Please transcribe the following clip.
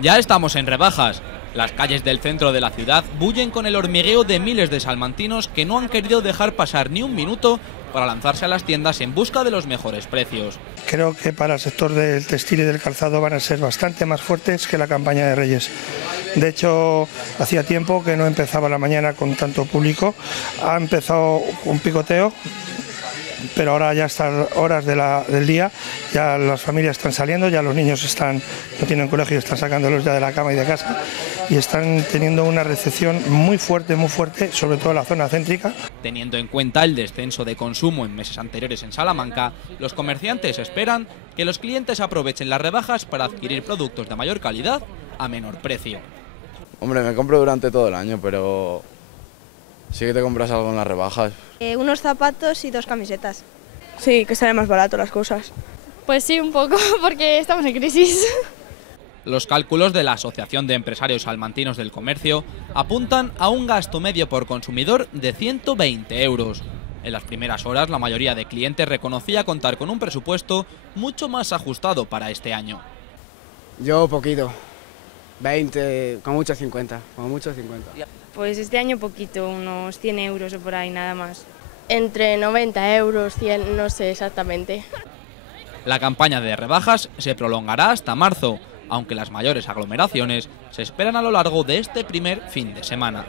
Ya estamos en rebajas. Las calles del centro de la ciudad bullen con el hormigueo de miles de salmantinos que no han querido dejar pasar ni un minuto para lanzarse a las tiendas en busca de los mejores precios. Creo que para el sector del textil y del calzado van a ser bastante más fuertes que la campaña de Reyes. De hecho, hacía tiempo que no empezaba la mañana con tanto público. Ha empezado un picoteo, pero ahora ya a estas horas del día ya las familias están saliendo, ya los niños no tienen colegio, están sacándolos ya de la cama y de casa y están teniendo una recepción muy fuerte, sobre todo en la zona céntrica. Teniendo en cuenta el descenso de consumo en meses anteriores en Salamanca, los comerciantes esperan que los clientes aprovechen las rebajas para adquirir productos de mayor calidad a menor precio. Hombre, me compro durante todo el año, pero sí que te compras algo en las rebajas. Unos zapatos y 2 camisetas. Sí, que salen más barato las cosas. Pues sí, un poco, porque estamos en crisis. Los cálculos de la Asociación de Empresarios Salmantinos del Comercio apuntan a un gasto medio por consumidor de 120 euros. En las primeras horas, la mayoría de clientes reconocía contar con un presupuesto mucho más ajustado para este año. Yo poquito, 20, como mucho 50, Pues este año poquito, unos 100 euros o por ahí, nada más. Entre 90 euros, 100, no sé exactamente. La campaña de rebajas se prolongará hasta marzo, aunque las mayores aglomeraciones se esperan a lo largo de este primer fin de semana.